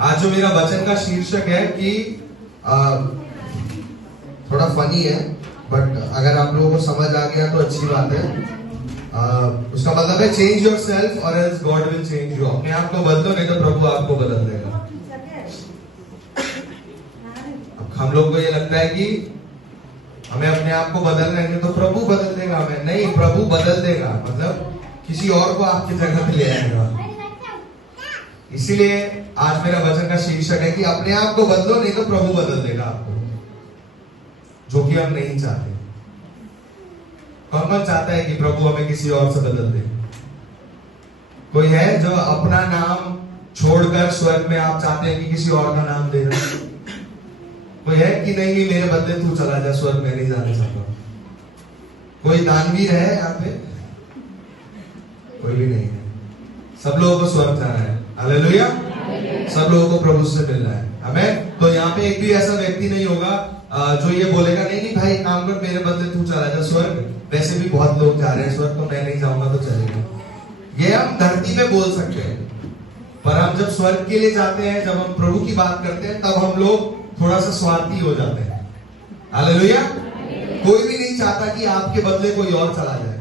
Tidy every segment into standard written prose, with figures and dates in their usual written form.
आज जो मेरा वचन का शीर्षक है कि थोड़ा फनी है, बट अगर आप लोगों को समझ आ गया तो अच्छी बात है। उसका मतलब है चेंज योर सेल्फ और else God will change you. अपने आप को बदलो, नहीं तो प्रभु आपको बदल देगा। अब हम लोग को ये लगता है कि हमें अपने आप को बदलना है, तो प्रभु बदल देगा हमें। नहीं, प्रभु बदल देगा मतलब किसी और को आपकी जगह पे ले आएगा। इसीलिए आज मेरा वचन का शीर्षक है कि अपने आप को बदलो, नहीं तो प्रभु बदल देगा आपको, जो कि हम नहीं चाहते। कौन कौन चाहता है कि प्रभु हमें किसी और से बदल दे? कोई है जो अपना नाम छोड़कर स्वर्ग में आप चाहते हैं कि किसी और का नाम दे दे? कोई है कि नहीं मेरे बदले तू चला जा, स्वर्ग में नहीं जाना चाहता? कोई दानवीर है यहाँ पे? कोई भी नहीं है। सब लोगों को स्वर्ग जाना है। हालेलुया। सब लोगों को प्रभु से मिलना है। आमीन। तो यहाँ पे एक भी ऐसा व्यक्ति नहीं होगा जो ये बोलेगा नहीं नहीं भाई काम कर, मेरे बदले तू चला जा स्वर्ग। वैसे भी बहुत लोग जा रहे हैं स्वर्ग, तो मैं नहीं जाऊंगा तो चलेगा। ये हम धरती पे बोल सकते हैं, पर हम जब स्वर्ग के लिए जाते हैं, जब हम प्रभु की बात करते हैं, तब हम लोग थोड़ा सा स्वार्थी हो जाते हैं। हालेलुया। कोई भी नहीं चाहता कि आपके बदले कोई और चला जाए।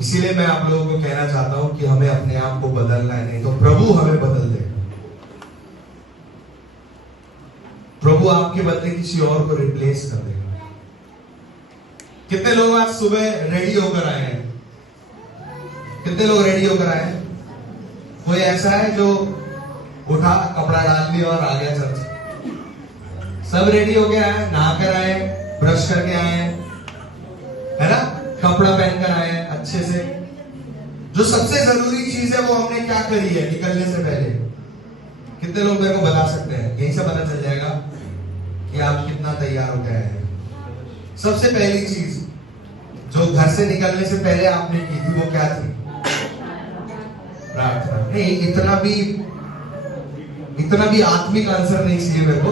इसीलिए मैं आप लोगों को कहना चाहता हूं कि हमें अपने आप को बदलना है, नहीं तो प्रभु हमें बदल देगा। प्रभु आपके बदले किसी और को रिप्लेस कर देगा। कितने लोग आज सुबह रेडी होकर आए हैं? कितने लोग रेडी होकर आए हैं? कोई ऐसा है जो उठा, कपड़ा डाल लिया और आ गया चर्च? सब रेडी होकर आए, नहाकर आए, ब्रश करके आए, है ना, कपड़ा पहनकर आए अच्छे से। जो सबसे जरूरी चीज है वो हमने क्या करी है निकलने से पहले? कितने लोग मेरे को बता सकते हैं? यहीं से पता चल जाएगा कि आप कितना तैयार हो गए हैं। सबसे पहली चीज जो घर से निकलने से पहले आपने की थी वो क्या थी? प्रार्थना। नहीं, इतना भी आत्मिक आंसर नहीं चाहिए मेरे को,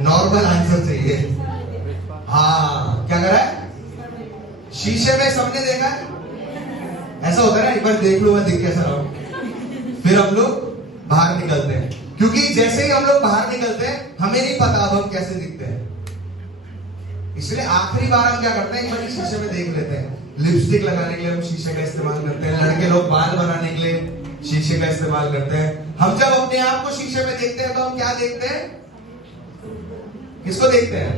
नॉर्मल आंसर चाहिए। हाँ, क्या करा है? शीशे में सबने देखा है? ऐसा होता है ना, एक बार देख लो मैं दिख कैसा रहा हूं, फिर हम लोग बाहर निकलते हैं। क्योंकि जैसे ही हम लोग बाहर निकलते हैं, हमें नहीं पता अब हम कैसे दिखते हैं। इसलिए आखिरी बार हम क्या करते हैं, एक बार शीशे में देख लेते हैं। लिपस्टिक लगाने के लिए हम शीशे का इस्तेमाल करते हैं। लड़के लोग बाल बनाने के लिए शीशे का इस्तेमाल करते हैं। हम जब अपने आप को शीशे में देखते हैं तो हम क्या देखते हैं? किसको देखते हैं?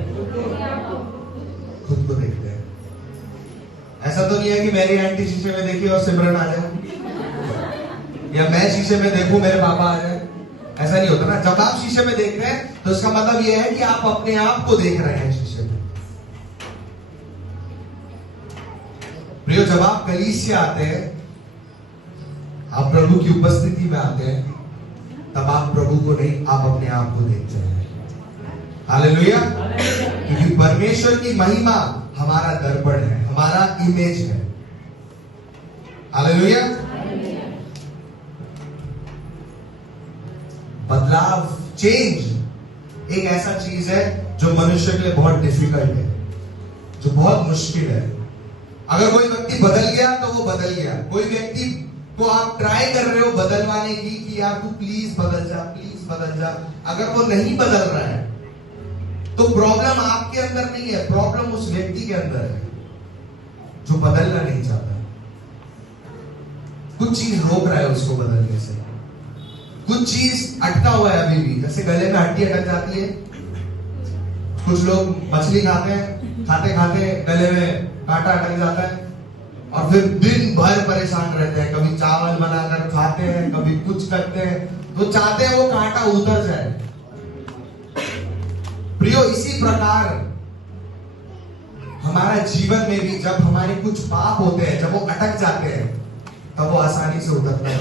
खुद को देखते हैं। ऐसा तो नहीं है कि मेरी आंटी शीशे में देखी और सिमरन आ जाए, या मैं शीशे में देखूं मेरे पापा आ जाए। ऐसा नहीं होता ना। जब आप शीशे में देख रहे हैं तो इसका मतलब यह है कि आप अपने आप को देख रहे हैं शीशे में। प्रियो, जब आप कलीसिया आते हैं, आप प्रभु की उपस्थिति में आते हैं, तब आप प्रभु को नहीं, आप अपने आप को देखते हैं। हालेलुया। क्योंकि परमेश्वर की महिमा हमारा दर्पण है, हमारा इमेज है। हालेलुया। बदलाव, चेंज एक ऐसा चीज है जो मनुष्य के लिए बहुत डिफिकल्ट है, जो बहुत मुश्किल है। अगर कोई व्यक्ति बदल गया तो वो बदल गया। कोई व्यक्ति को आप ट्राई कर रहे हो बदलवाने की कि यार तू प्लीज बदल जा, प्लीज बदल जा, अगर वो नहीं बदल रहा है तो प्रॉब्लम आपके अंदर नहीं है, प्रॉब्लम उस व्यक्ति के अंदर है जो बदलना नहीं चाहता। कुछ चीज रोक रहा है उसको बदलने से, कुछ चीज अटका हुआ है अभी भी। जैसे गले में हड्डी अटक जाती है, कुछ लोग मछली खाते हैं, खाते खाते गले में कांटा अटक जाता है और फिर दिन भर परेशान रहते हैं। कभी चावल बनाकर खाते हैं, कभी कुछ करते हैं, तो चाहते हैं वो कांटा उतर जाए। प्रियो, इसी प्रकार हमारा जीवन में भी जब हमारे कुछ पाप होते हैं, जब वो अटक जाते हैं, तब वो आसानी से उतरता है।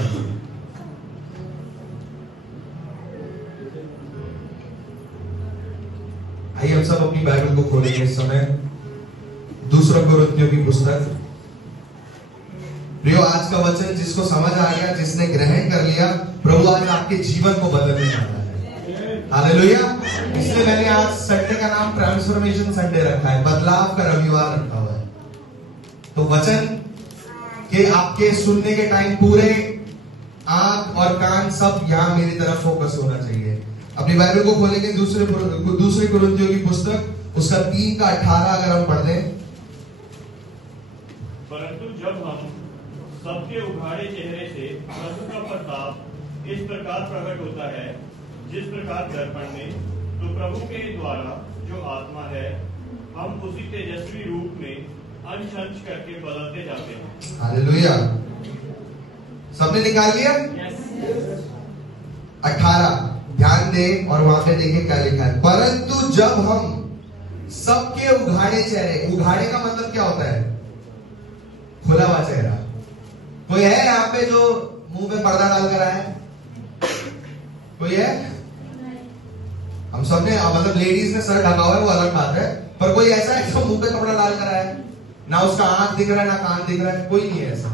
आइए हम सब अपनी बाइबल को खोलेंगे इस समय, दूसरा कोरिन्थियों की पुस्तक। प्रियो, आज का वचन जिसको समझ आ गया, जिसने ग्रहण कर लिया, प्रभु आज आपके जीवन को बदलने वाला है। हालेलुया। इसलिए मैंने आज संडे का नाम ट्रांसफॉर्मेशन संडे रखा है, बदलाव का रविवार रखा हुआ है। तो वचन कि आपके सुनने के टाइम पूरे आंख और कान सब यहां मेरी तरफ फोकस होना चाहिए। अपनी बाइबल को खोलेंगे दूसरे कुरिन्थियों की पुस्तक उसका 3 का 18 अगर हम पढ़ लें। परंतु जब हम सबके उघाड़े चेहरे से प्रभु का प्रताप इस प्रकार प्रकट होता है जिस प्रकार दर्पण में, तो प्रभु के द्वारा जो आत्मा है हम उसी तेजस्वी रूप में अंश अंश करके बदलते जाते हैं। हालेलुया। सबने निकाल लिया? 18 ध्यान दें और वहां पे देखें क्या लिखा है। परंतु जब हम सबके उघाड़े चेहरे, उघाड़े का मतलब क्या होता है? खुला हुआ चेहरा। कोई है यहाँ पे जो मुंह पे पर्दा डालकर आया है? कोई है? हम सबने मतलब लेडीज ने सर ढका हुआ है वो अलग बात है, पर कोई ऐसा है जो मुंह पे कपड़ा डाल कर आया है? ना उसका आंख दिख रहा है ना कान दिख रहा है, कोई नहीं है ऐसा।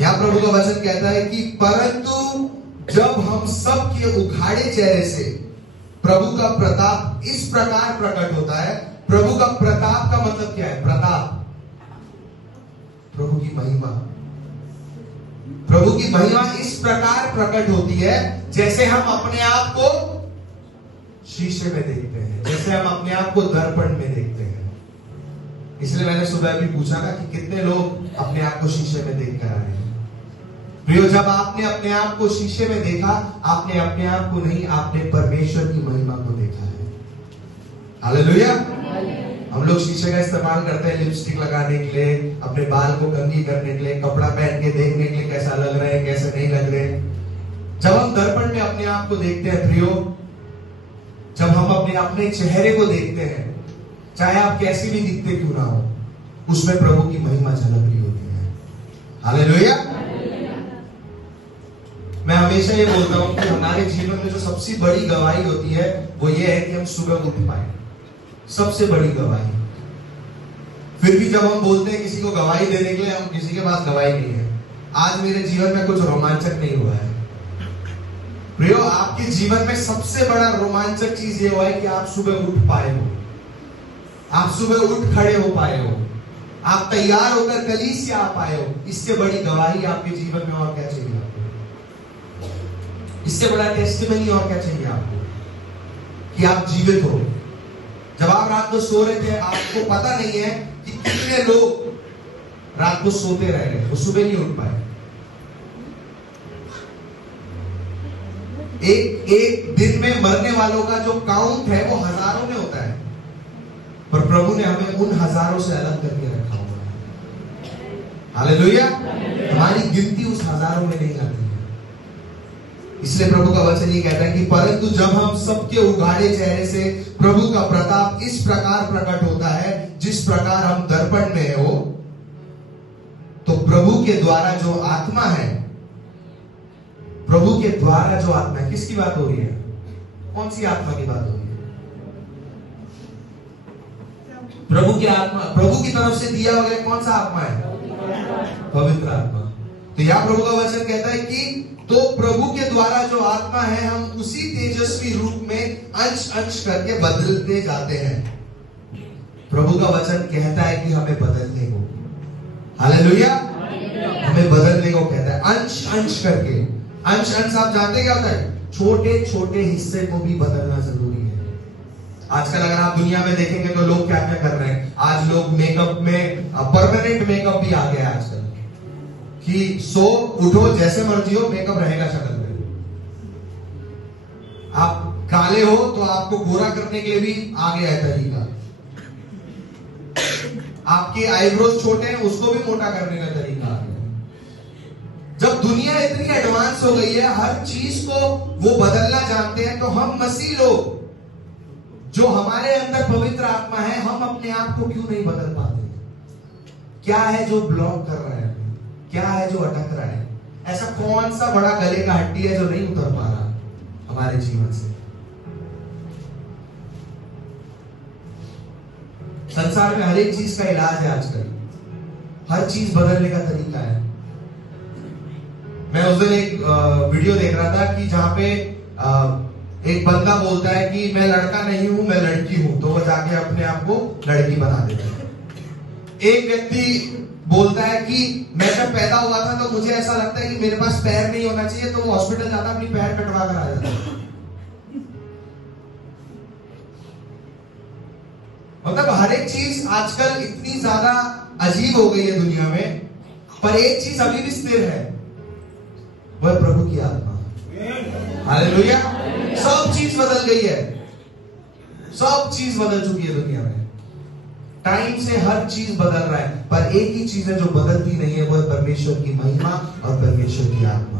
यहां प्रभु का वचन कहता है कि परंतु जब हम सब के उघाड़े चेहरे से प्रभु का प्रताप इस प्रकार प्रकट होता है। प्रभु का प्रताप का मतलब क्या है? प्रताप, प्रभु की महिमा। प्रभु की महिमा इस प्रकार प्रकट होती है जैसे हम अपने आप को शीशे में देखते हैं, जैसे हम अपने आप को दर्पण में देखते हैं। इसलिए मैंने सुबह भी पूछा ना कि कितने लोग अपने आप को शीशे में देख कर आए हैं। प्रियो, जब आपने अपने आप को शीशे में देखा, आपने अपने आप को नहीं, आपने परमेश्वर की महिमा को देखा है। हालेलुया। हम लोग शीशे का इस्तेमाल करते हैं लिपस्टिक लगाने के लिए, अपने बाल को कंघी करने के लिए, कपड़ा पहन के देखने के लिए कैसा लग रहा है कैसे नहीं लग रहे। जब हम दर्पण में अपने आप को देखते हैं प्रियो, जब हम अपने चेहरे को देखते हैं, चाहे आप कैसी भी दिखते क्यों ना हो, उसमें प्रभु की महिमा झलक रही होती है। हालेलुया। मैं हमेशा ये बोलता हूं कि हमारे जीवन में जो सबसे बड़ी गवाही होती है वो ये है कि हम सुबह उठ पाए। सबसे बड़ी गवाही। फिर भी जब हम बोलते हैं किसी को गवाही देने के लिए, हम किसी के पास गवाही नहीं है। आज मेरे जीवन में कुछ रोमांचक नहीं हुआ है। प्रियो, आपके जीवन में सबसे बड़ा रोमांचक चीज ये हुआ है कि आप सुबह उठ पाए हो, आप सुबह उठ खड़े हो पाए हो, आप तैयार होकर कलीसिया आ पाए हो। इससे बड़ी गवाही आपके जीवन में और क्या चाहिए आपको? इससे बड़ा टेस्टिमनी और क्या चाहिए आपको? कि आप जीवित हो। जब आप रात को सो रहे थे, आपको पता नहीं है कि कितने लोग रात को सोते रह गए, वो सुबह नहीं उठ पाए। एक दिन में मरने वालों का जो काउंट है वो हजारों में होता है, पर प्रभु ने हमें उन हजारों से अलग करके रखा हुआ है। हालेलुया। हमारी गिनती उस हजारों में नहीं आती है। इसलिए प्रभु का वचन ये कहता है कि परंतु जब हम सबके उघाड़े चेहरे से प्रभु का प्रताप इस प्रकार प्रकट होता है जिस प्रकार हम दर्पण में हो, तो प्रभु के द्वारा जो आत्मा है, प्रभु के द्वारा जो आत्मा है, किसकी बात हो रही है? कौन सी आत्मा की बात हो रही है? प्रभु की आत्मा, प्रभु की तरफ से दिया हुआ कौन सा आत्मा है? पवित्र आत्मा। तो यहां प्रभु का वचन कहता है कि तो प्रभु के द्वारा जो आत्मा है हम उसी तेजस्वी रूप में अंश अंश करके बदलते जाते हैं। प्रभु का वचन कहता है कि हमें बदलने को, हालेलुया, हमें बदलने को कहता है अंश अंश करके। अंश अंश आप जानते क्या होता है? छोटे छोटे हिस्से को भी बदलना जरूरी है। आजकल अगर आप दुनिया में देखेंगे तो लोग क्या क्या कर रहे हैं। आज लोग मेकअप में परमानेंट मेकअप भी आ गया आजकल, कि सो उठो जैसे मर्जी हो, मेकअप रहेगा शक्ल में। आप काले हो तो आपको गोरा करने के लिए भी आ गया है तरीका। आपके आईब्रोज छोटे हैं, उसको भी मोटा करने का तरीका आ गया। जब दुनिया इतनी एडवांस हो गई है, हर चीज को वो बदलना जानते हैं, तो हम मसीह लोग जो हमारे अंदर पवित्र आत्मा है, हम अपने आप को क्यों नहीं बदल पाते? क्या है जो ब्लॉक कर रहा है? क्या है जो अटक रहा है? ऐसा कौन सा बड़ा गले का हड्डी है जो नहीं उतर पा रहा हमारे जीवन से? संसार में हर एक चीज का इलाज है आजकल, हर चीज बदलने का तरीका है। मैं उस दिन एक वीडियो देख रहा था कि जहां पे एक बंदा बोलता है कि मैं लड़का नहीं हूं, मैं लड़की हूं, तो वो जाके अपने आप को लड़की बना देता है। एक व्यक्ति बोलता है कि मैं जब पैदा हुआ था तो मुझे ऐसा लगता है कि मेरे पास पैर नहीं होना चाहिए, तो वो हॉस्पिटल जाता अपनी पैर कटवा कर आ जाता है। मतलब हर एक चीज आजकल इतनी ज्यादा अजीब हो गई है दुनिया में, पर एक चीज अभी भी स्थिर है, वह प्रभु की आत्मा। हालेलुया। सब चीज बदल गई है, सब चीज बदल चुकी है दुनिया में। टाइम से हर चीज बदल रहा है, पर एक ही चीज है जो बदलती नहीं है, वो है परमेश्वर की महिमा और परमेश्वर की आत्मा।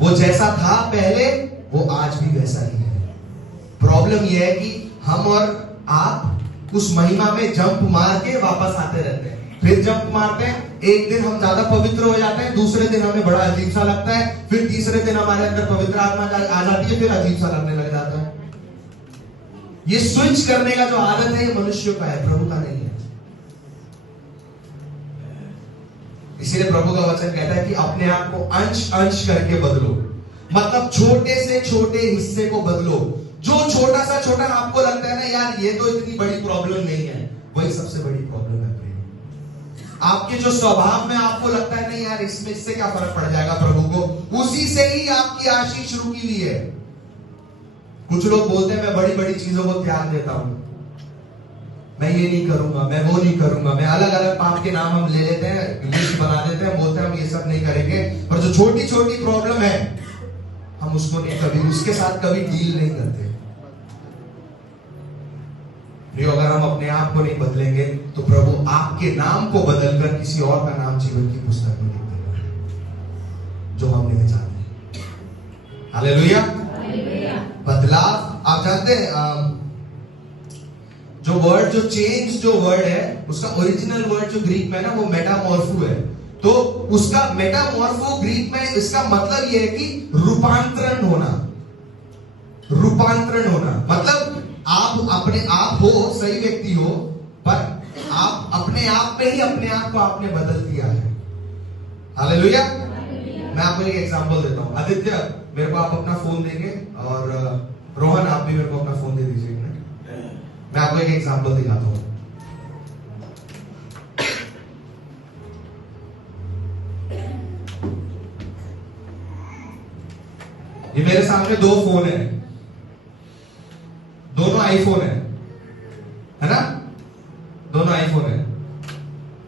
वो जैसा था पहले, वो आज भी वैसा ही है। प्रॉब्लम यह है कि हम और आप उस महिमा में जंप मार के वापस आते रहते हैं, फिर जंप मारते हैं। एक दिन हम ज्यादा पवित्र हो जाते हैं, दूसरे दिन हमें बड़ा अजीब सा लगता है, फिर तीसरे दिन हमारे अंदर पवित्र आत्मा आ जाती है, फिर अजीब सा लगने लग जाता है। ये स्विच करने का जो आदत है, ये मनुष्यों का है, प्रभु का नहीं है। इसीलिए प्रभु का वचन कहता है कि अपने आप को अंश अंश करके बदलो, मतलब छोटे से छोटे हिस्से को बदलो। जो छोटा सा छोटा आपको लगता है ना, यार ये तो इतनी बड़ी प्रॉब्लम नहीं है, वही सबसे बड़ी प्रॉब्लम है। आपके जो स्वभाव में आपको लगता है नहीं यार इसमें इससे क्या फर्क पड़ जाएगा प्रभु को, उसी से ही आपकी आशीष रुकी हुई है। कुछ लोग बोलते हैं मैं बड़ी बड़ी चीजों को त्याग देता हूं, मैं ये नहीं करूंगा, मैं वो नहीं करूंगा, मैं अलग अलग पाप के नाम हम ले लेते हैं, लिस्ट बना देते हैं, बोलते हैं हम ये सब नहीं करेंगे। पर जो छोटी छोटी प्रॉब्लम है हम उसको नहीं, कभी उसके साथ कभी डील नहीं करते। अगर हम अपने आप को नहीं बदलेंगे तो प्रभु आपके नाम को बदलकर किसी और का नाम जीवन की पुस्तक में लिख देगा, जो हम नहीं चाहते। हालेलुया। बदलाव, आप जानते हैं जो वर्ड, जो चेंज जो वर्ड है, उसका ओरिजिनल वर्ड जो ग्रीक में ना, वो मेटामॉर्फो है। तो उसका मेटामॉर्फो ग्रीक में इसका मतलब यह है कि रूपांतरण होना। रूपांतरण होना मतलब आप अपने आप हो, सही व्यक्ति हो, पर आप अपने आप में ही अपने आप को आपने बदल दिया है। हालेलुया। मैं आपको एक एग्जांपल देता हूं। आदित्य, मेरे को आप अपना फोन देंगे, और रोहन आप भी मेरे को अपना फोन दे दीजिए। मैं आपको एक एग्जांपल दिखाता हूं। ये मेरे सामने दो फोन है, दोनों आईफोन है ना, दोनों आईफोन है।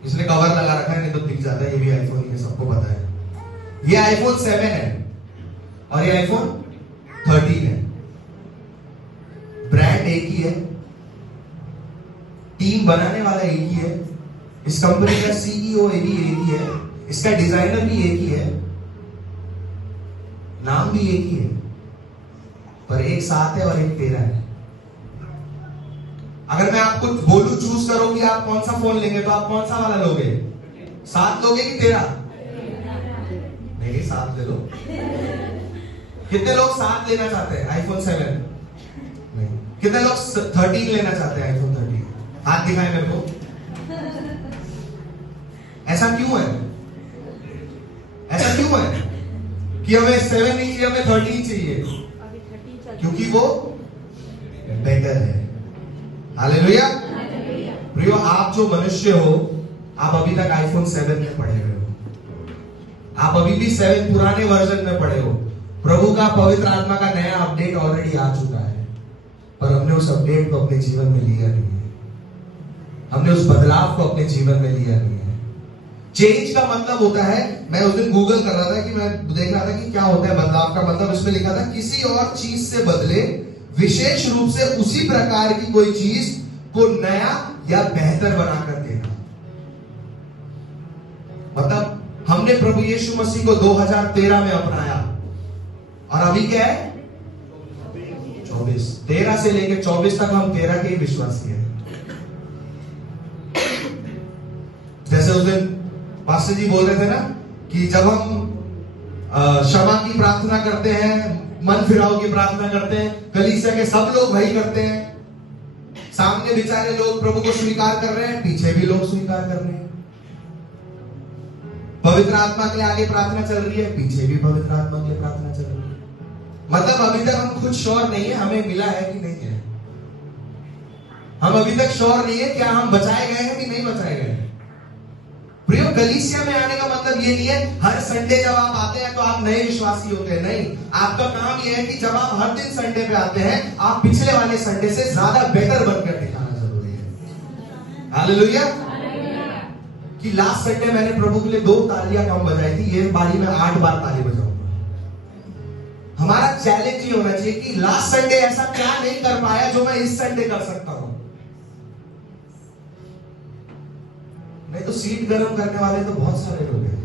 इसने कवर लगा रखा है, नहीं तो दिख जाता है, ये भी आईफोन ही है, सबको पता है। ये आईफोन 7 है और ये आईफोन 13 है। ब्रांड एक ही है, टीम बनाने वाला एक ही है, इस कंपनी का सीईओ भी एक ही है, इसका डिजाइनर भी एक ही है, नाम भी एक ही है, पर एक 7 है और एक 13 है। अगर मैं आपको बोलूं चूज करो कि आप कौन सा फोन लेंगे, तो आप कौन सा वाला लोगे? 7 लोगे कि 13? नहीं, 7 ले लो। कितने लोग 7 लेना चाहते हैं आईफोन 7? नहीं। कितने लोग 13 लेना चाहते हैं आईफोन 13? हाथ दिखाएं मेरे को। ऐसा क्यों है? ऐसा क्यों है कि हमें 7 नहीं चाहिए, हमें 13 चाहिए? क्योंकि वो बेटर है। हालेलुया। प्रियो, आप जो मनुष्य हो, आप अभी तक आईफोन 7 में पढ़े हुए हो, आप अभी भी 7 पुराने वर्जन में पढ़े हो। प्रभु का पवित्र आत्मा का नया अपडेट ऑलरेडी आ चुका है, पर हमने उस अपडेट को अपने जीवन में लिया नहीं है, हमने उस बदलाव को अपने जीवन में लिया नहीं है। चेंज का मतलब होता है, मैं उस दिन गूगल कर रहा था कि मैं देख रहा था कि क्या होता है बदलाव का मतलब। इसमें लिखा था किसी और चीज से बदले, विशेष रूप से उसी प्रकार की कोई चीज को नया या बेहतर बनाकर देना। मतलब हमने प्रभु यीशु मसीह को 2013 में अपनाया, और अभी क्या है 24। 13 से लेकर 24 तक हम 13 के ही विश्वासी हैं। जैसे उस दिन पास्टर जी बोल रहे थे ना कि जब हम क्षमा की प्रार्थना करते हैं, मन फिराव की प्रार्थना करते हैं, कलीसिया के सब लोग वही करते हैं। सामने बेचारे लोग प्रभु को स्वीकार कर रहे हैं, पीछे भी लोग स्वीकार कर रहे हैं। पवित्र आत्मा के लिए आगे प्रार्थना चल रही है, पीछे भी पवित्र आत्मा के लिए प्रार्थना चल रही है। मतलब अभी तक हम खुद श्योर नहीं है हमें मिला है कि नहीं है। हम हम अभी तक श्योर नहीं है क्या हम बचाए गए हैं कि नहीं बचाए गए हैं। प्रियो, कलीसिया में आने का मतलब ये नहीं है हर संडे जब आप आते हैं तो आप नए विश्वासी होते हैं। नहीं, आपका काम यह है कि जब आप हर दिन संडे पे आते हैं आप पिछले वाले संडे से ज्यादा बेटर बनकर दिखाना जरूरी है। हालेलुया। कि लास्ट संडे मैंने प्रभु के लिए 2 तालियां कम बजाई थी, ये बारी में 8 बार ताली बजाऊंगा। हमारा चैलेंज ये होना चाहिए कि लास्ट संडे ऐसा क्या नहीं कर पाया जो मैं इस संडे कर सकता हूं। नहीं तो सीट गर्म करने वाले तो बहुत सारे लोग हैं।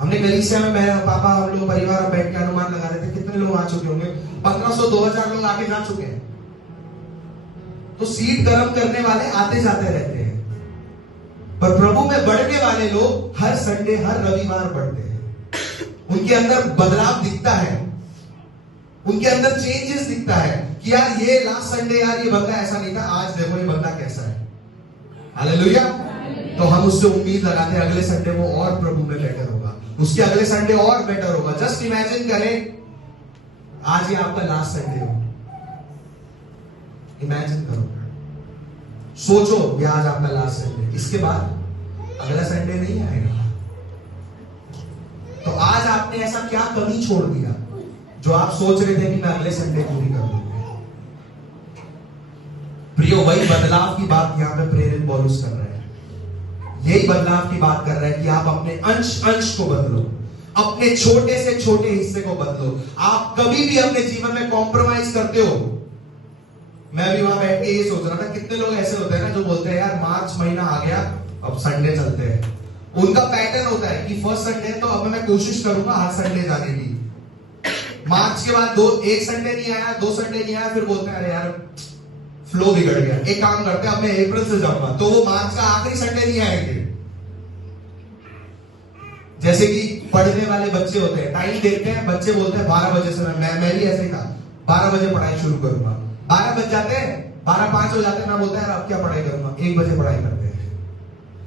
हमने कलीसिया में मैं पापा हम लोग परिवार बैठ के अनुमान लगा रहे थे कितने लोग आ चुके होंगे। 1500 2000 लोग आके जा चुके हैं। तो सीट गर्म करने वाले आते जाते रहते हैं, पर प्रभु में बढ़ने वाले लोग हर संडे हर रविवार बढ़ते हैं। उनके अंदर बदलाव दिखता है, उनके अंदर चेंजेस दिखता है कि यार ये लास्ट संडे यार ये बंदा ऐसा नहीं था, आज देखो ये बंदा कैसा है। हालेलुया। तो हम उससे उम्मीद लगाते हैं अगले संडे वो और प्रभु में बेटर होगा, उसके अगले संडे और बेटर होगा। जस्ट इमेजिन करें आज ये आपका लास्ट संडे हो। इमेजिन करो, सोचो ये आज आपका लास्ट संडे, इसके बाद अगला संडे नहीं आएगा। तो आज आपने ऐसा क्या कमी छोड़ दिया जो आप सोच रहे थे कि मैं अगले संडे पूरी कर दूंगा। प्रियो, वही बदलाव की बात यहां पे प्रेरित पौलुस कर रहे हैं। यही बदलाव की बात कर रहे हैं कि आप अपने अंश को बदलो, अपने छोटे से छोटे हिस्से को बदलो। आप कभी भी अपने जीवन में कॉम्प्रोमाइज करते हो। मैं भी वहां बैठ के ये सोच रहा था कितने लोग ऐसे होते हैं ना जो बोलते हैं यार मार्च महीना आ गया अब संडे चलते हैं। उनका पैटर्न होता है कि फर्स्ट संडे तो अब मैं कोशिश करूंगा हर संडे जाने की। मार्च के बाद एक संडे नहीं आया, 2 संडे नहीं आया, फिर बोलते हैं अरे यार फ्लो बिगड़ गया, एक काम करते हैं अब मैं अप्रैल से जाऊंगा, तो वो मार्च का आखिरी संडे नहीं आएंगे। जैसे कि पढ़ने वाले बच्चे होते हैं, टाइम देखते हैं, बच्चे बोलते हैं 12 बजे से मैं भी ऐसे ही था, 12 बजे पढ़ाई शुरू करूंगा। 12 बज जाते हैं, 12:05 हो जाते हैं, मैं बोलता है अब क्या पढ़ाई करूंगा, 1 बजे पढ़ाई करते हैं।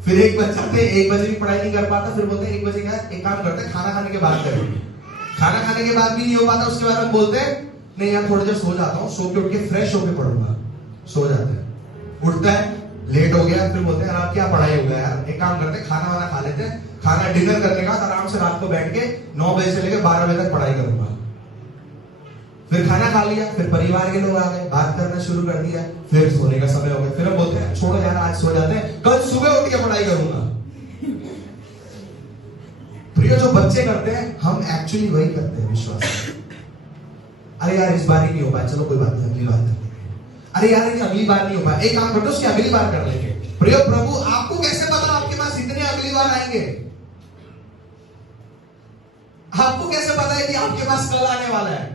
फिर 1 बज जाते हैं, 1 बजे भी पढ़ाई नहीं कर पाता, फिर बोलते हैं 1 बजे क्या, एक काम करते हैं खाना खाने के बाद करेंगे। खाना खाने के बाद भी नहीं हो पाता, उसके बाद हम बोलते हैं नहीं यार थोड़ी देर सो जाता हूँ, सो के उठ के फ्रेश होके पढ़ूंगा। सो जाते हैं, उठता है लेट हो गया, फिर बोलते हैं यार क्या पढ़ाई हो गया यार, एक काम करते हैं खाना वाना खा लेते हैं, खाना डिनर करने के बाद आराम से रात को बैठ के 9 बजे से लेकर 12 बजे तक पढ़ाई करूंगा। फिर खाना खा लिया, फिर परिवार के लोग आ गए, बात करना शुरू कर दिया, फिर सोने का समय हो गया, फिर हम बोलते हैं छोड़ो यार आज सो जाते हैं, कल सुबह उठ के पढ़ाई करूंगा। प्रियो, जो बच्चे करते हैं हम एक्चुअली वही करते हैं विश्वास। अरे यार इस बार ही नहीं हो पाया, चलो कोई बात नहीं अगली बार कर लेंगे। अरे यार ये अगली बार नहीं हो पाया, एक काम करते उसकी अगली बार कर लेंगे। प्रियो, प्रभु आपको कैसे पता आपके पास इतने अगली बार आएंगे? आपको कैसे पता है कि आपके पास कल आने वाला है?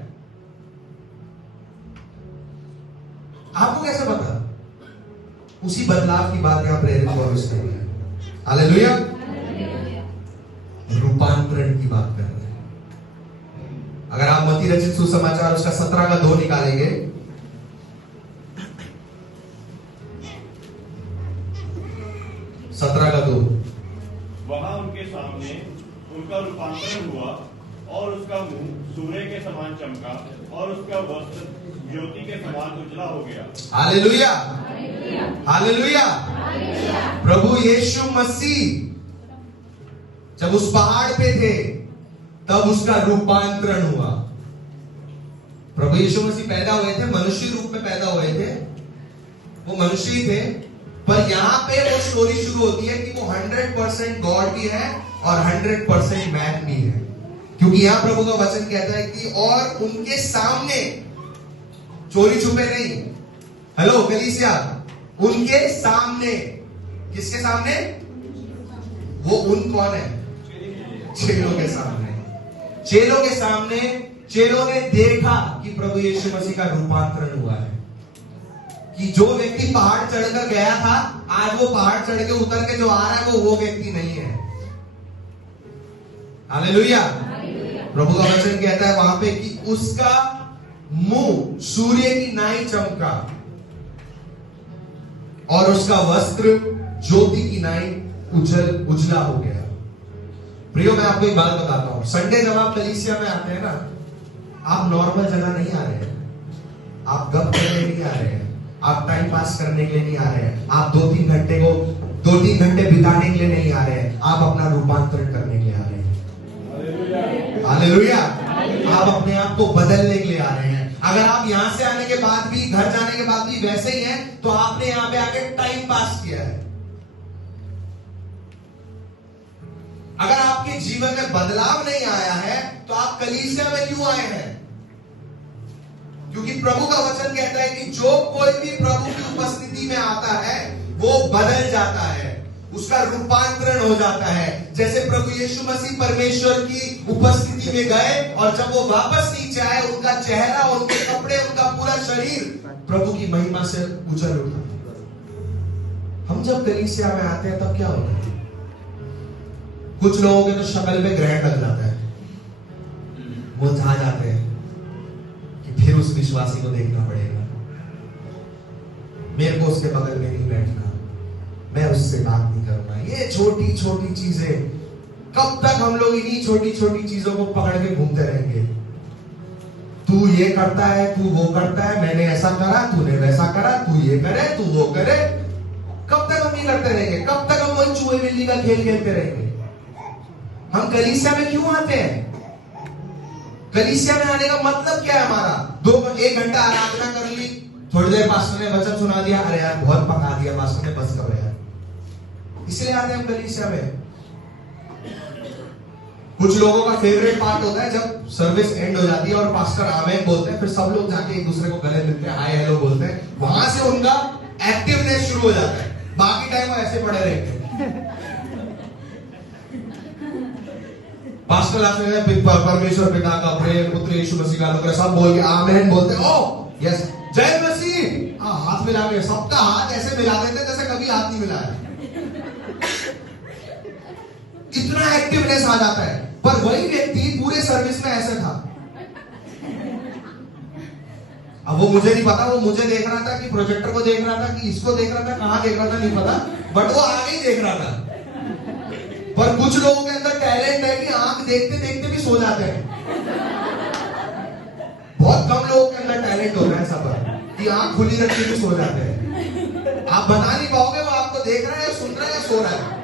आपको कैसे पता? उसी बदलाव की बात यहां प्रेरित पौलुस कर रहे हैं। हालेलुया। रूपांतरण की बात कर रहे हैं। अगर आप मत्ती रचित सुसमाचार उसका 17 का 2 निकालेंगे, वहां उनके सामने उनका रूपांतरण हुआ और उसका मुंह सूर्य के समान चमका और उसका वस्त्र ज्योति के समान उजला हो गया। Hallelujah, hallelujah. प्रभु यीशु मसीह जब उस पहाड़ पे थे तब उसका रूपांतरण हुआ। प्रभु यीशु मसीह पैदा हुए थे, मनुष्य रूप में पैदा हुए थे, वो मनुष्य ही थे, पर यहां पे वो स्टोरी शुरू होती है कि वो 100% गॉड भी है और 100% मैन भी है। क्योंकि यहां प्रभु का वचन कहता है कि और उनके सामने, चोरी छुपे नहीं, हेलो कलीसिया, उनके सामने, किसके सामने? वो उन कौन है? चेलों के सामने। चेलों के सामने चेलों ने देखा कि प्रभु यीशु मसीह का रूपांतरण हुआ है, कि जो व्यक्ति पहाड़ चढ़कर गया था आज वो पहाड़ चढ़ के उतर के जो आ रहा है वो व्यक्ति नहीं है। हालेलुया। प्रभु का वचन कहता है वहां पे कि उसका मुंह सूर्य की नाई चमका और उसका वस्त्र ज्योति की नाई उजला हो गया। प्रियो, मैं आपको एक बात बताता हूं, संडे जब आप कलीसिया में आते हैं ना, आप नॉर्मल जगह नहीं आ रहे हैं, आप गप करने नहीं आ रहे हैं, आप टाइम पास करने के लिए नहीं आ रहे हैं, आप 2-3 घंटे बिताने के लिए नहीं आ रहे हैं, आप अपना रूपांतरण करने के लिए आ रहे हैं। हालेलुया। आप अपने आप को बदलने के लिए आ रहे हैं। अगर आप यहां से आने के बाद भी, घर जाने के बाद भी वैसे ही हैं, तो आपने यहां पे आके टाइम पास किया है। अगर आपके जीवन में बदलाव नहीं आया है, तो आप कलीसिया में क्यों आए हैं? क्योंकि प्रभु का वचन कहता है कि जो कोई भी प्रभु की उपस्थिति में आता है वो बदल जाता है, उसका रूपांतरण हो जाता है। जैसे प्रभु यीशु मसीह परमेश्वर की उपस्थिति में गए और जब वो वापस नीचे आए, उनका चेहरा, उनके कपड़े, उनका पूरा शरीर प्रभु की महिमा से उजल उठा। हम जब कलीसिया में आते हैं तब क्या होता है? कुछ लोगों के तो शक्ल पे ग्रहण लग जाता है, मुरझा जाते हैं कि फिर उस विश्वासी को देखना पड़ेगा, मेरे को उसके बगल में नहीं बैठना, मैं उससे बात नहीं करूंगा। ये छोटी छोटी चीजें, कब तक हम लोग इन्हीं छोटी छोटी चीजों को पकड़ के घूमते रहेंगे? तू ये करता है, तू वो करता है, मैंने ऐसा करा, तूने वैसा करा, तू ये करे, तू वो करे। कब तक हम ये करते रहेंगे? कब तक हम वही चूहे बिल्ली का खेल खेलते रहेंगे? हम कलीसिया में क्यों आते हैं? कलीसिया में आने का मतलब क्या है हमारा? 1 घंटा आराधना कर ली, थोड़ी देर पास्टर ने वचन सुना दिया, अरे यार बहुत पका दिया पास्टर ने, बस करो यार। इसलिए आते हैं हम कलीसिया में। कुछ लोगों का फेवरेट पार्ट होता है जब सर्विस एंड हो जाती है और पास्टर आमेन बोलते हैं, फिर सब लोग जाके एक दूसरे को गले मिलते हैं, हाय हेलो बोलते हैं, वहां से उनका एक्टिवनेस शुरू हो जाता है। बाकी टाइम वो ऐसे पड़े रहते हैं। पास्टर लास्ट में परमेश्वर पिता का प्रेम, पुत्र यीशु मसीह का अनुग्रह, सब बोल के आमेन बोलते हैं, ओ यस जय मसीह, हाथ मिला के, सबका हाथ ऐसे मिला देते जैसे कभी हाथ नहीं मिला है। इतना एक्टिवनेस आ जाता है। पर वही व्यक्ति पूरे सर्विस में ऐसे था। अब वो मुझे नहीं पता, वो मुझे देख रहा था कि प्रोजेक्टर को देख रहा था कि इसको देख रहा था, कहां देख रहा था नहीं पता, बट वो आगे ही देख रहा था। पर कुछ लोगों के अंदर टैलेंट है कि आंख देखते देखते भी सो जाते हैं। बहुत कम लोगों के अंदर टैलेंट होता है सब कि आंख खुली रख के भी सो जाते हैं। आप बता नहीं पाओगे वो आपको देख रहा है, सुन रहा है या सो रहा है।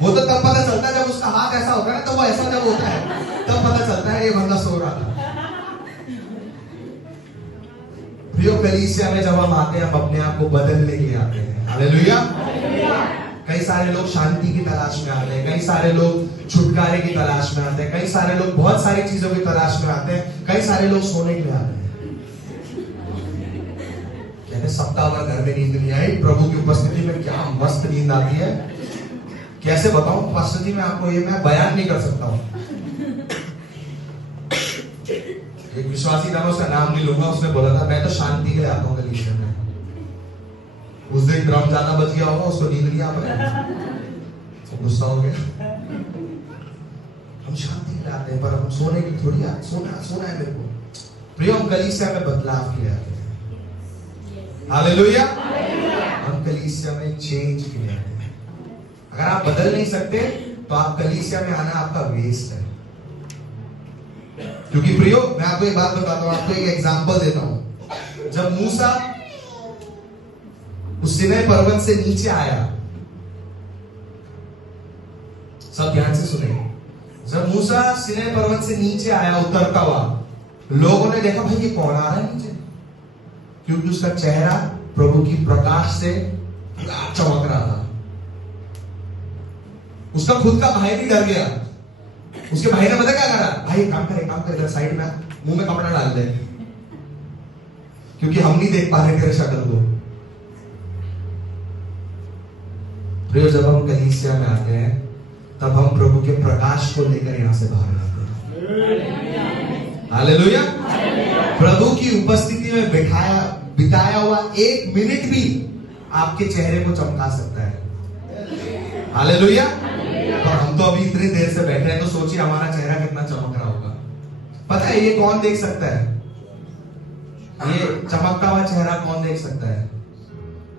वो तो तब पता चलता है जब उसका हाथ ऐसा होता है, तो वो ऐसा जब होता है तब पता चलता है ये बंदा सो रहा था। प्रियो, कलीसिया में जब हम आते हैं, हम अपने आप को बदलने के लिए आते हैं। हालेलुया। कई सारे लोग शांति की तलाश में आते हैं, कई सारे लोग छुटकारे की तलाश में आते हैं, कई सारे लोग बहुत सारी चीजों की तलाश में आते हैं, कई सारे लोग सोने के लिए आते हैं। कहते सप्ताह भर घर में नींद नहीं आई, प्रभु की उपस्थिति में क्या मस्त नींद आती है। कैसे बताऊं पास्टर जी, मैं आपको ये मैं बयान नहीं कर सकता हूं। एक विश्वासी था, मैं उसका नाम नहीं लूंगा, उसने बोला था मैं तो शांति के लिए आता हूं कलीसिया में। उस दिन ड्रम ज्यादा बज गया होगा, उसको नींद नहीं आ पाया, तो गुस्सा हो गया। हम शांति के लिए आते हैं, पर हम सोने की थोड़ी सोना है मेरे को। प्रिय, हम कलीसिया में बदलाव के लिए आते हैं। हालेलुया। हम कलीसिया में चेंज के लिए आते हैं। अगर आप बदल नहीं सकते तो आप कलीसिया में आना आपका वेस्ट है। क्योंकि प्रियो, मैं आपको एक बात बताता हूं, आपको एक एग्जांपल देता हूं। जब मूसा उस सिनै पर्वत से नीचे आया, सब ध्यान से सुने, जब मूसा सिनै पर्वत से नीचे आया उतरता हुआ, लोगों ने देखा भाई ये कौन आ रहा है नीचे, क्योंकि उसका चेहरा प्रभु की प्रकाश से पूरा चमक रहा था। उसका खुद का भाई भी डर गया। उसके भाई ने पता क्या करा, भाई काम कर इधर साइड में मुंह में कपड़ा डाल दे, क्योंकि हम नहीं देख पा रहे तेरे शक्ल को। प्रिय, जब हम कलीसिया में आते हैं तब हम प्रभु के प्रकाश को लेकर यहां से बाहर आते हैं। हालेलुया। प्रभु की उपस्थिति में बिताया हुआ 1 मिनट भी आपके चेहरे को चमका सकता है। हालेलुया। पर हम तो अभी इतनी देर से बैठे हैं, तो सोचिए हमारा चेहरा कितना चमक रहा होगा। पता है ये कौन देख सकता है? ये चमकता हुआ चेहरा कौन देख सकता है?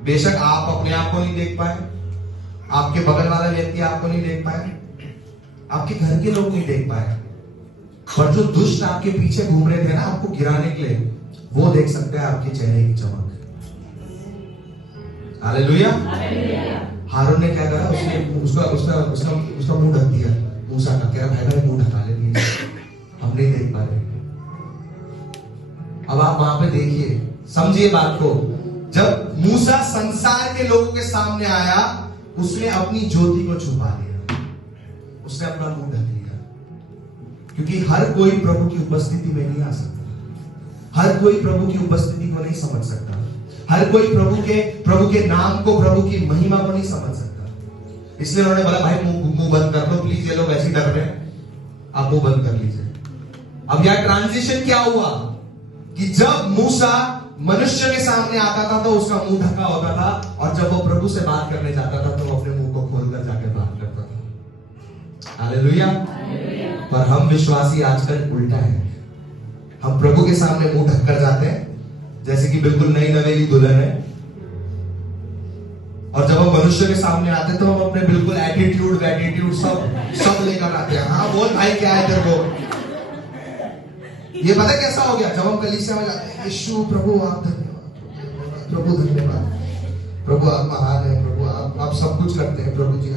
बेशक आप अपने आप को नहीं देख पाए, आपके बगल वाला व्यक्ति आपको नहीं देख पाए, आपके घर के लोग नहीं देख पाए, पर जो दुष्ट आपके पीछे घूम रहे थे ना आपको गिराने के लिए, वो देख सकते हैं आपके चेहरे की चमक। हालेलुया। हारून ने क्या करा, उसने उसका मुंह ढक दिया। मूसा का कह रहा भाई मेरा मुंह ढका ले, हम नहीं देख पा रहे। अब आप वहां पे देखिए, समझिए बात को। जब मूसा संसार के लोगों के सामने आया, उसने अपनी ज्योति को छुपा लिया, उसने अपना मुंह ढक लिया, क्योंकि हर कोई प्रभु की उपस्थिति में नहीं आ सकता, हर कोई प्रभु की उपस्थिति को नहीं समझ सकता, हर कोई प्रभु के नाम को, प्रभु की महिमा को नहीं समझ सकता। इसलिए उन्होंने बोला भाई मुंह बंद कर लो प्लीज, ये लोग ऐसे डर रहे हैं, आप मुंह बंद कर लीजिए। अब यह ट्रांजिशन क्या हुआ कि जब मूसा मनुष्य के सामने आता था तो उसका मुंह ढका होता था, और जब वो प्रभु से बात करने जाता था तो वो अपने मुंह को खोलकर जाकर बात करता था। हालेलुया। पर हम विश्वासी आजकल उल्टा है, हम प्रभु के सामने मुंह ढककर जाते हैं जैसे कि बिल्कुल नई नवेली दुल्हन है, और जब हम मनुष्य के सामने आते हैं तो हम अपने बिल्कुल एटीट्यूड सब लेकर आते हैं। हाँ बोल भाई क्या है तेरे को। ये पता कैसा हो गया, जब हम कलीसिया में जाते हैं, यीशु प्रभु आप धन्यवाद, प्रभु धन्यवाद, प्रभु आप महान है, प्रभु आप सब कुछ करते हैं प्रभु जी।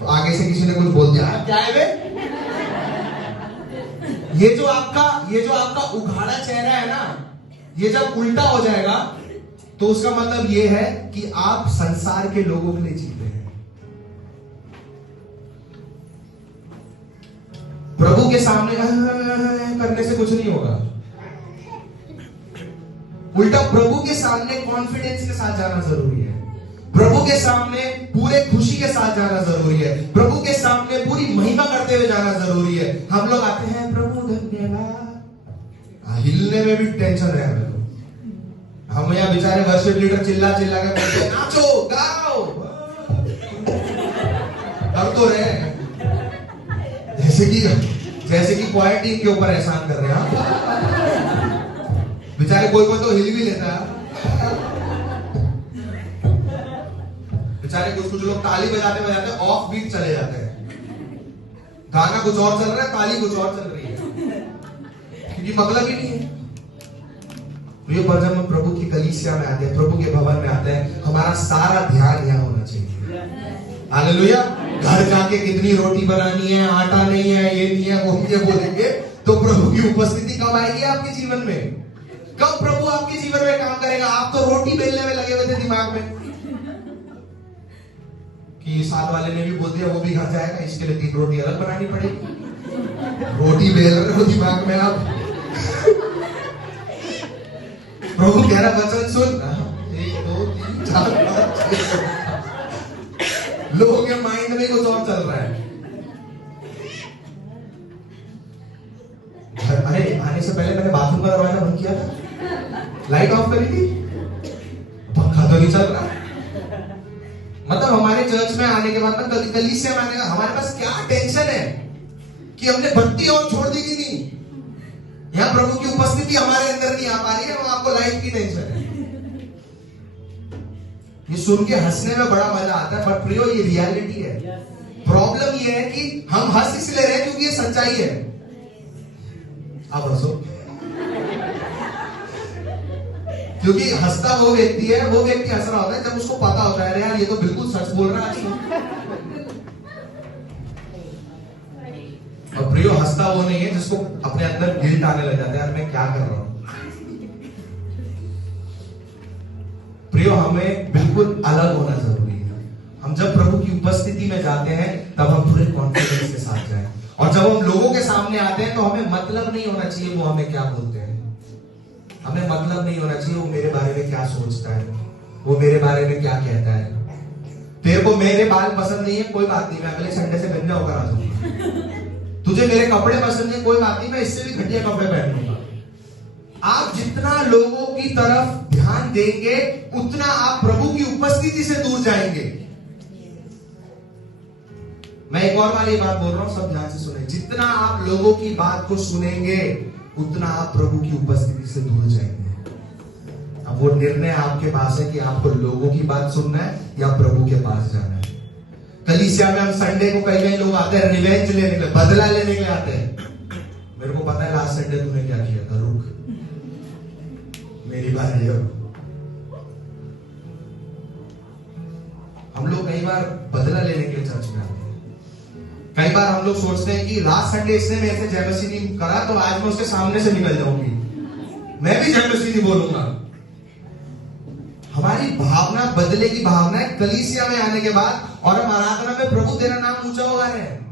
तो आगे से किसी ने कुछ बोल दिया, क्या है बे? ये जो आपका उघाड़ा चेहरा है ना, ये जब उल्टा हो जाएगा तो उसका मतलब ये है कि आप संसार के लोगों के लिए जीते हैं। प्रभु के सामने करने से कुछ नहीं होगा, उल्टा प्रभु के सामने कॉन्फिडेंस के साथ जाना जरूरी है, प्रभु के सामने पूरे खुशी के साथ जाना जरूरी है, प्रभु के सामने पूरी महिमा करते हुए जाना जरूरी है। हम लोग आते हैं प्रभु धन्यवाद, हिलने में भी टेंशन है हमें। हम यहाँ बेचारे वर्शिप लीडर चिल्ला चिल्ला के बोलते हैं नाचो गाओ, अब तो रहे जैसे कि क्वायर टीम के ऊपर एहसान कर रहे हैं। बेचारे कोई तो हिल भी लेता है, बेचारे कुछ लोग ताली बजाते बजाते ऑफ बीट चले जाते हैं, गाना कुछ और चल रहा है, ताली कुछ और चल रही है, क्योंकि मतलब ही नहीं है। पर जब हम प्रभु की कलीसिया में आते हैं, प्रभु के भवन में आते हैं, हमारा सारा ध्यान यहाँ होना चाहिए। हालेलुया। घर जाके कितनी रोटी बनानी है, आटा नहीं है, ये नहीं है, वो ये बोलेंगे तो प्रभु की उपस्थिति कब आएगी आपके जीवन में? कब प्रभु आपके जीवन में काम करेगा? आप तो रोटी बेलने में लगे हुए थे दिमाग में कि साथ वाले ने भी बोल दिया वो भी घर जाएगा, इसके लिए 3 रोटी अलग बनानी पड़ेगी। रोटी बेल रहे हो दिमाग में आप। प्रभु कह रहा वचन सुन, 1 2 3 4 5 6 लोगों के माइंड में कुछ और चल रहा है। अरे आने से पहले मैंने बाथरूम का दरवाजा बंद किया था, लाइट ऑफ करी थी, पंखा तो नहीं चल रहा। मतलब हमारे चर्च में आने के बाद ना, कलीसिया में आने का हमारे पास क्या टेंशन है कि हमने बत्ती और छोड़ दी कि नहीं, यहाँ प्रभु की उपस्थिति हमारे अंदर नहीं आ पा रही है, वो आपको लाइट की टेंशन है। ये सुन के हंसने में बड़ा मजा आता है, पर प्रियो ये रियलिटी है। प्रॉब्लम ये है कि हम हंस इसलिए रहे क्योंकि ये सच्चाई है। आप हंसो क्योंकि हंसता वो व्यक्ति है, वो व्यक्ति हंस रहा होता है जब उसको पता होता है यार ये तो बिल्कुल सच बोल रहा है। और प्रियो हंसता वो नहीं है जिसको अपने अंदर गिल्ट आने लग जाता है, यार मैं क्या कर रहा हूं। प्रियो हमें बिल्कुल अलग होना जरूरी है। हम जब प्रभु की उपस्थिति में जाते हैं तब हम पूरे कॉन्फिडेंस के साथ जाएं, और जब हम लोगों के सामने आते हैं तो हमें मतलब नहीं होना चाहिए वो हमें क्या बोलते हैं, हमें मतलब नहीं होना चाहिए वो मेरे बारे में क्या सोचता है, वो मेरे बारे में क्या कहता है। तेरे को मेरे बाल पसंद नहीं है, कोई बात नहीं, मैं अगले संडे से गंजा होकर आ जाऊंगा। तुझे मेरे कपड़े पसंद नहीं, कोई बात नहीं, मैं इससे भी घटिया कपड़े पहन लूंगा। आप जितना लोगों की तरफ ध्यान देंगे उतना आप प्रभु की उपस्थिति से दूर जाएंगे। मैं एक और वाली बात बोल रहा हूं, सब ध्यान से सुने। जितना आप लोगों की बात को सुनेंगे उतना आप प्रभु की उपस्थिति से दूर जाएंगे। अब वो निर्णय आपके पास है कि आपको लोगों की बात सुनना है या प्रभु के पास जाना है। कलीसिया में हम संडे को कई लोग आते हैं रिवेंज लेने के लिए, बदला लेने के लिए आते हैं। मेरे को लास्ट संडे तूने क्या किया था, रुक मेरी बारी है। हम लोग कई बार बदला लेने के लिए चर्च में आते हैं। कई बार हम लोग सोचते हैं कि लास्ट संडे इसने मेरे से जय मसीह नहीं करा तो आज मैं उसके सामने से निकल जाऊंगी, मैं भी जय मसीह नहीं बोलूंगा। हमारी भावना बदले की भावना है कलीसिया में आने के बाद, और हम आराधना में प्रभु तेरा नाम ऊंचा उगा रहे हैं।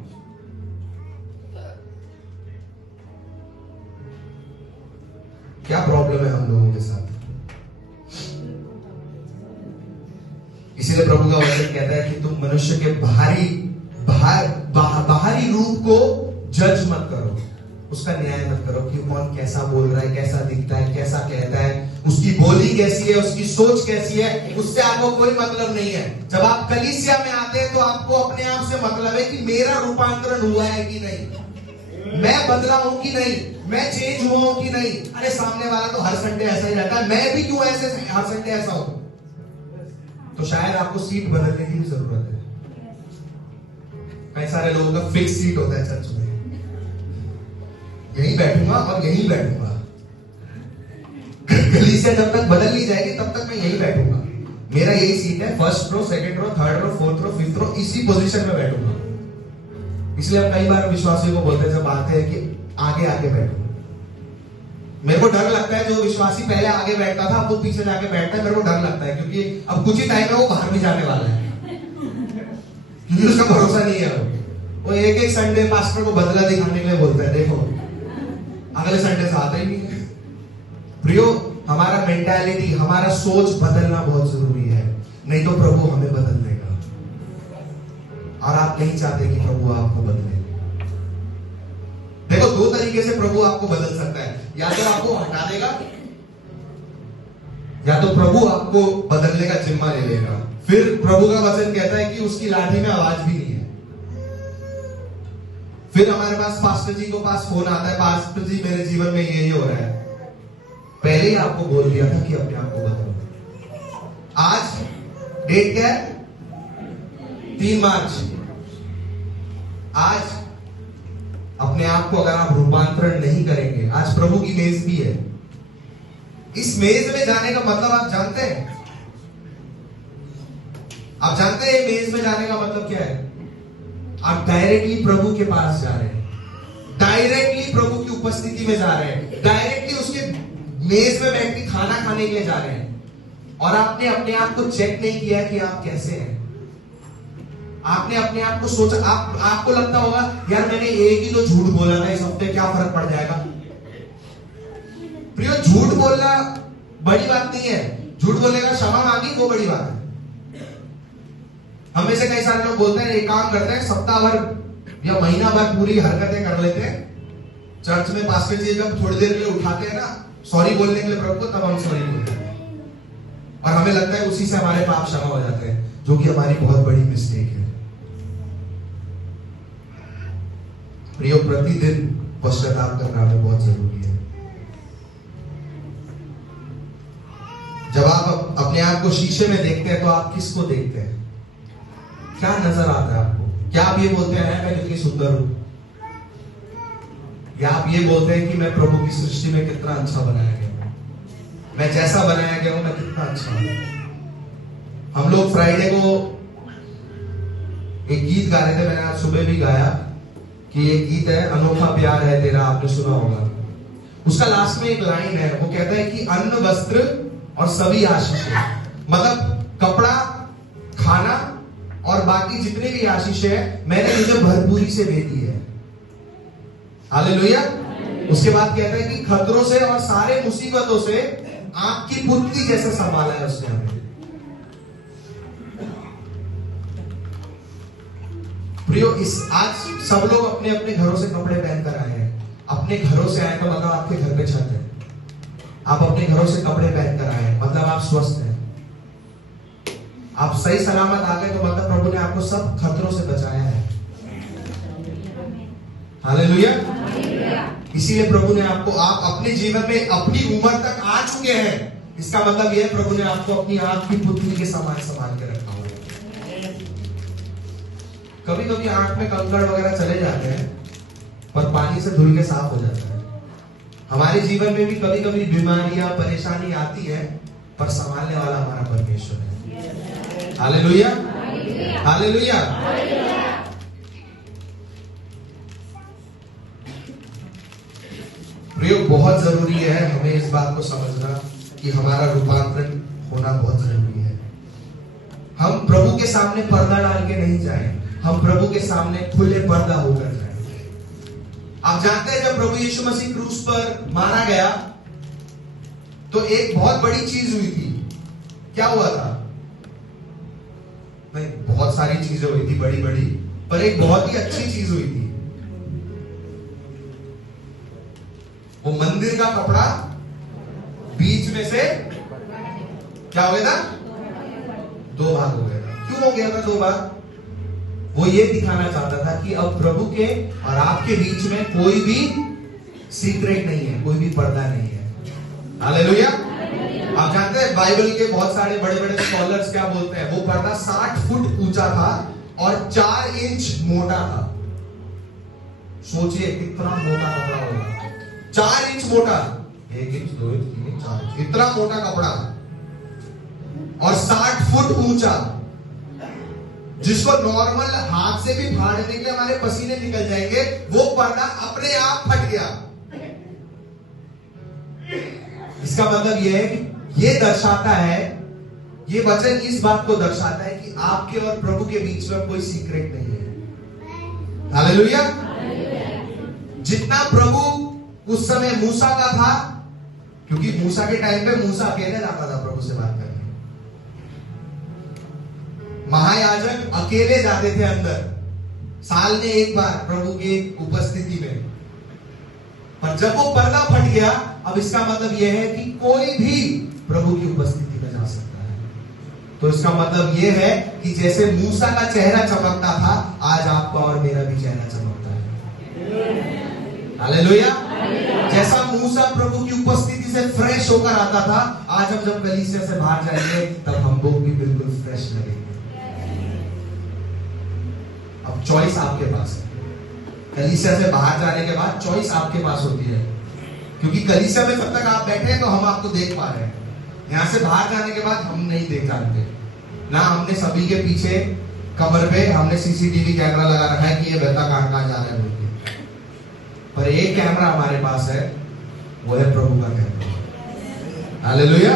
क्या प्रॉब्लम है हम लोगों के साथ? इसीलिए प्रभु का वचन कहता है कि तुम मनुष्य के बाहरी रूप को जज मत करो, उसका न्याय मत करो कि कौन कैसा बोल रहा है, कैसा दिखता है, कैसा कहता है, उसकी बोली कैसी है, उसकी सोच कैसी है, उससे आपको कोई मतलब नहीं है। जब आप कलीसिया में आते हैं तो आपको अपने आप से मतलब है कि मेरा रूपांतरण हुआ है कि नहीं, मैं बदला हूं कि नहीं, मैं चेंज हुआ हूं कि नहीं। अरे सामने वाला तो हर संडे ऐसा ही रहता है, मैं भी क्यों ऐसे हर संडे ऐसा हूं? तो शायद आपको सीट बदलने की भी जरूरत है। कई सारे लोगों का फिक्स सीट होता है चर्च में, यहीं बैठूंगा और यहीं बैठूंगा, कलीसिया जब तक बदल नहीं जाएगी तब तक मैं यहीं बैठूंगा, मेरा यही सीट है, first row, second row, third row, fourth row, fifth row, इसी पोजीशन में बैठूंगा। इसलिए हम कई बार विश्वासियों को बोलते हैं जब आते हैं कि आगे आगे बैठो। मेरे को डर लगता है, जो विश्वासी पहले आगे बैठता था अब वो पीछे जाके बैठता है, मेरे को डर लगता है, क्योंकि अब कुछ ही टाइम में वो बाहर भी जाने वाला है, क्योंकि उसका भरोसा नहीं है। वो एक एक संडे पास्टर को बदला दिखाने के लिए बोलता है, देखो अगले संडे से आता ही नहीं है। प्रियो, हमारा मेंटालिटी, हमारा सोच बदलना बहुत जरूरी है, नहीं तो प्रभु हमें बदल देगा, और आप नहीं चाहते कि प्रभु आपको बदले। देखो, दो तरीके से प्रभु आपको बदल सकता है, या तो आपको हटा देगा, या तो प्रभु आपको बदलने का जिम्मा ले लेगा। फिर प्रभु का वचन कहता है कि उसकी लाठी में आवाज भी नहीं है। फिर हमारे पास पास्टर जी को पास फोन आता है, पास्टर जी मेरे जीवन में ये हो रहा है। पहले ही आपको बोल दिया था कि अपने आप को बदलो। आज डेट क्या है? 3 मार्च। आज अपने आप को अगर आप रूपांतरण नहीं करेंगे, आज प्रभु की मेज भी है। इस मेज में जाने का मतलब आप जानते हैं? आप जानते हैं मेज में जाने का मतलब क्या है? आप डायरेक्टली प्रभु के पास जा रहे हैं, डायरेक्टली प्रभु की उपस्थिति में जा रहे हैं, डायरेक्टली उसके मेज में बैठ के खाना खाने के लिए जा रहे हैं, और आपने अपने आप को चेक नहीं किया कि आप कैसे हैं। आपने अपने आप को सोचा, आपको लगता होगा यार मैंने एक ही तो झूठ बोला था इस हफ्ते, क्या फर्क पड़ जाएगा? प्रियो, झूठ बोलना बड़ी बात नहीं है, झूठ बोलने का क्षमा मांगी वो बड़ी बात है। हमें से कई सारे लोग बोलते हैं, एक काम करते हैं, सप्ताह भर या महीना भर पूरी हरकतें कर लेते हैं, चर्च में पास्टर जी जब थोड़ी देर के लिए उठाते हैं ना सॉरी बोलने के लिए प्रभु को, तब हम सॉरी बोलते हैं, और हमें लगता है उसी से हमारे पाप क्षमा हो जाते हैं, जो कि हमारी बहुत बड़ी मिस्टेक है। प्रियो, प्रतिदिन पश्चाताप करना हमें बहुत जरूरी है। जब आप अपने आप को शीशे में देखते हैं तो आप किसको देखते हैं? क्या नजर आता है आपको? क्या आप ये बोलते हैं मैं कितनी सुंदर हूं, या आप ये बोलते हैं कि मैं प्रभु की सृष्टि में कितना अच्छा बनाया गया हूं, मैं जैसा बनाया गया हूं मैं कितना अच्छा हूं? हम लोग फ्राइडे को एक गीत गा रहे थे, मैंने आज सुबह भी गाया कि ये गीत है अनोखा प्यार है तेरा, आपने सुना होगा। उसका लास्ट में एक लाइन है, वो कहता है कि अन्न वस्त्र और सभी आशीषें, मतलब कपड़ा, खाना और बाकी जितने भी आशीषें हैं मैंने तुझे भरपूरी से दे दी है। हालेलुया। उसके बाद कहता है कि खतरों से और सारे मुसीबतों से आंख की पुतली जैसे संभाला है उसने हमें। प्रियो, इस आज सब लोग अपने अपने घरों से कपड़े पहनकर आए हैं। अपने घरों से आए तो मतलब आपके घर पे छत है, आप अपने घरों से कपड़े पहनकर आए हैं, मतलब आप स्वस्थ हैं, आप सही सलामत आ गए तो मतलब प्रभु ने आपको सब खतरों से बचाया है। हालेलुया। इसीलिए प्रभु ने आपको, आप अपने जीवन में अपनी उम्र तक आ चुके हैं, इसका मतलब यह प्रभु ने आपको अपनी आंख की पुतली के समान संभाल के रखा हुआ है। कभी कभी आंख में कंकड़ वगैरह चले जाते हैं, पर पानी से धुल के साफ हो जाता है। हमारे जीवन में भी कभी कभी बीमारियां परेशानी आती है, पर संभालने वाला हमारा परमेश्वर है। Hallelujah, hallelujah. प्रयोग बहुत जरूरी है, हमें इस बात को समझना कि हमारा रूपांतरण होना बहुत जरूरी है। हम प्रभु के सामने पर्दा डाल के नहीं जाए, हम प्रभु के सामने खुले पर्दा होकर जाए। आप जानते हैं जब प्रभु यीशु मसीह क्रूस पर मारा गया तो एक बहुत बड़ी चीज हुई थी। क्या हुआ था? नहीं, बहुत सारी चीजें हुई थी बड़ी बड़ी, पर एक बहुत ही अच्छी चीज हुई थी। वो मंदिर का कपड़ा बीच में से क्या हो गया था? 2 भाग हो गया था। क्यों हो गया था 2 भाग? वो ये दिखाना चाहता था कि अब प्रभु के और आपके बीच में कोई भी सीक्रेट नहीं है, कोई भी पर्दा नहीं है। हालेलुया। आप जानते हैं बाइबल के बहुत सारे बड़े बड़े स्कॉलर्स क्या बोलते हैं? वो पर्दा 60 फुट ऊंचा था और 4 इंच मोटा था। सोचिए कितना मोटा कपड़ा होगा। 4 इंच मोटा, 1 इंच 2 इंच 3 इंच 4 इंच, इतना मोटा कपड़ा और 60 फुट ऊंचा, जिसको नॉर्मल हाथ से भी फाड़ने के हमारे पसीने निकल जाएंगे। वो पर्दा अपने आप फट गया। इसका मतलब यह है कि ये दर्शाता है, ये वचन इस बात को दर्शाता है कि आपके और प्रभु के बीच में कोई सीक्रेट नहीं है। हालेलुया। जितना प्रभु उस समय मूसा का था, क्योंकि मूसा के टाइम पे मूसा अकेले जाता था प्रभु से बात करने, महायाजक अकेले जाते थे अंदर साल में एक बार प्रभु की उपस्थिति में। पर जब वो पर्दा फट गया, अब इसका मतलब यह है कि कोई भी प्रभु की उपस्थिति में जा सकता है। तो इसका मतलब यह है कि जैसे मूसा का चेहरा चमकता था, आज आपका और मेरा भी चेहरा चमकता है। हालेलुया। जैसा मूसा प्रभु की उपस्थिति से फ्रेश होकर आता था, आज हम जब कलीसिया से बाहर जाएंगे तब हम लोग भी बिल्कुल फ्रेश लगेंगे। अब चॉइस आपके पास है। कलीसिया से बाहर जाने के बाद चॉइस आपके पास होती है, क्योंकि कलीसिया में जब तक आप बैठे हैं तो हम आपको देख पा रहे हैं। यहां से बाहर जाने के बाद हम नहीं देख जानते ना। हमने सभी के पीछे कमर पे हमने सीसीटीवी कैमरा लगा रखा है कि ये बंदा कहां जा रहा है बोल के। पर एक कैमरा हमारे पास है, वो है प्रभु का कैमरा। हालेलुया।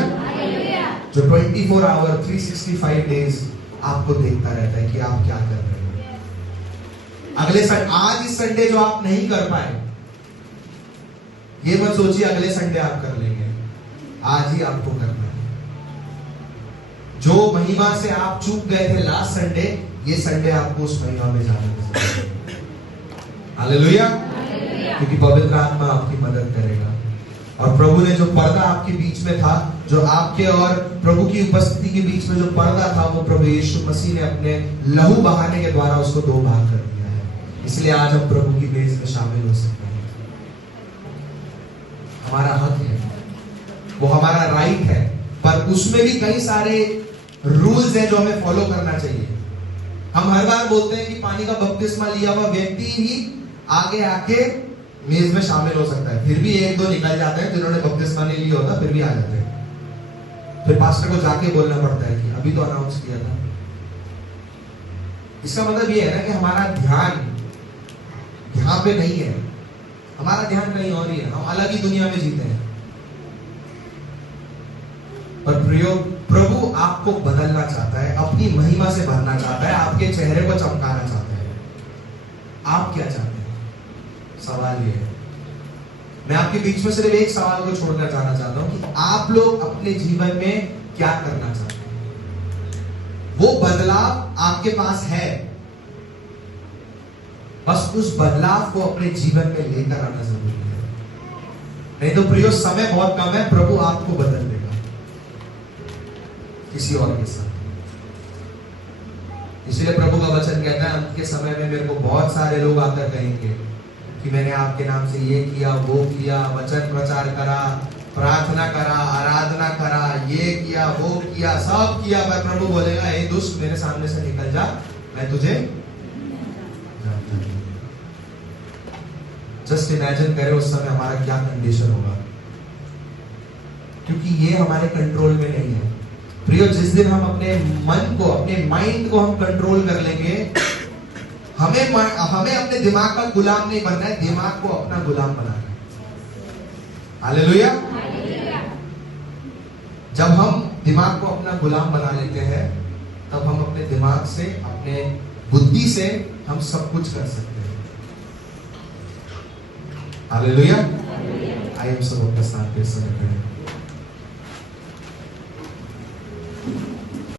जो 24 आवर 365 डेज आपको देखता रहता है कि आप क्या कर रहे हैं। आज इस संडे जो आप नहीं कर पाए, ये मत सोचिए अगले संडे आप कर लेंगे। आज ही आपको करना है। जो महिमा से आप चूक गए थे लास्ट संडे, ये संडे आपको उस महिमा में जाना है। हालेलुया। क्योंकि पवित्र आत्मा आपकी मदद करेगा। और प्रभु ने जो पर्दा आपके बीच में था, जो आपके और प्रभु की उपस्थिति के बीच में जो पर्दा था, वो प्रभु यीशु मसीह ने अपने लहू बहाने के द्वारा उसको 2 भाग कर दिया है। इसलिए आज हम प्रभु की मेज में शामिल हो सकते हैं। हमारा हक है, वो हमारा राइट है, पर उसमें भी कई सारे रूल्स हैं जो हमें फॉलो करना चाहिए। हम हर बार बोलते हैं कि पानी का बपतिस्मा लिया हुआ व्यक्ति ही आगे आके मेज में शामिल हो सकता है। फिर भी 1-2 निकल जाते हैं जिन्होंने बपतिस्मा नहीं लिया होता, फिर भी आ जाते हैं। फिर पास्टर को जाके बोलना पड़ता है कि अभी तो अनाउंस किया था। इसका मतलब ये है ना कि हमारा ध्यान यहाँ पे नहीं है, हमारा ध्यान कहीं और ही है। हम अलग ही दुनिया में जीते हैं। पर प्रभु आपको बदलना चाहता है, अपनी महिमा से भरना चाहता है, आपके चेहरे को चमकाना चाहता है। आप क्या चाहते हैं? सवाल ये है। मैं आपके बीच में सिर्फ एक सवाल को छोड़कर जाना चाहता हूं कि आप लोग अपने जीवन में क्या करना चाहते हैं? वो बदलाव आपके पास है, बस उस बदलाव को अपने जीवन में लेकर आना जरूरी है। नहीं तो प्रियो, समय बहुत कम है, प्रभु आपको बदल देगा किसी और के साथ। इसलिए प्रभु का वचन कहता है, अंत के समय में मेरे को बहुत सारे लोग आकर कहेंगे कि मैंने आपके नाम से ये किया, वो किया, वचन प्रचार करा, प्रार्थना करा, आराधना करा, ये किया, वो किया, सब किया। पर प्रभु बोलेगा, हे दुष्ट, मेरे सामने से निकल जा, मैं तुझे जानता नहीं। जस्ट इमेजिन करें उस समय हमारा क्या कंडीशन होगा, क्योंकि ये हमारे कंट्रोल में नहीं है। प्रियो, जिस दिन हम अपने मन को, अपने माइंड को हम कंट्रोल कर लेंगे, हमें अपने दिमाग का गुलाम नहीं बनना है, दिमाग को अपना गुलाम बनाना है। हालेलुया। जब हम दिमाग को अपना गुलाम बना लेते हैं, तब हम अपने दिमाग से, अपने बुद्धि से हम सब कुछ कर सकते हैं। हालेलुया। आइए हम सब अपने साथ पे समय करें।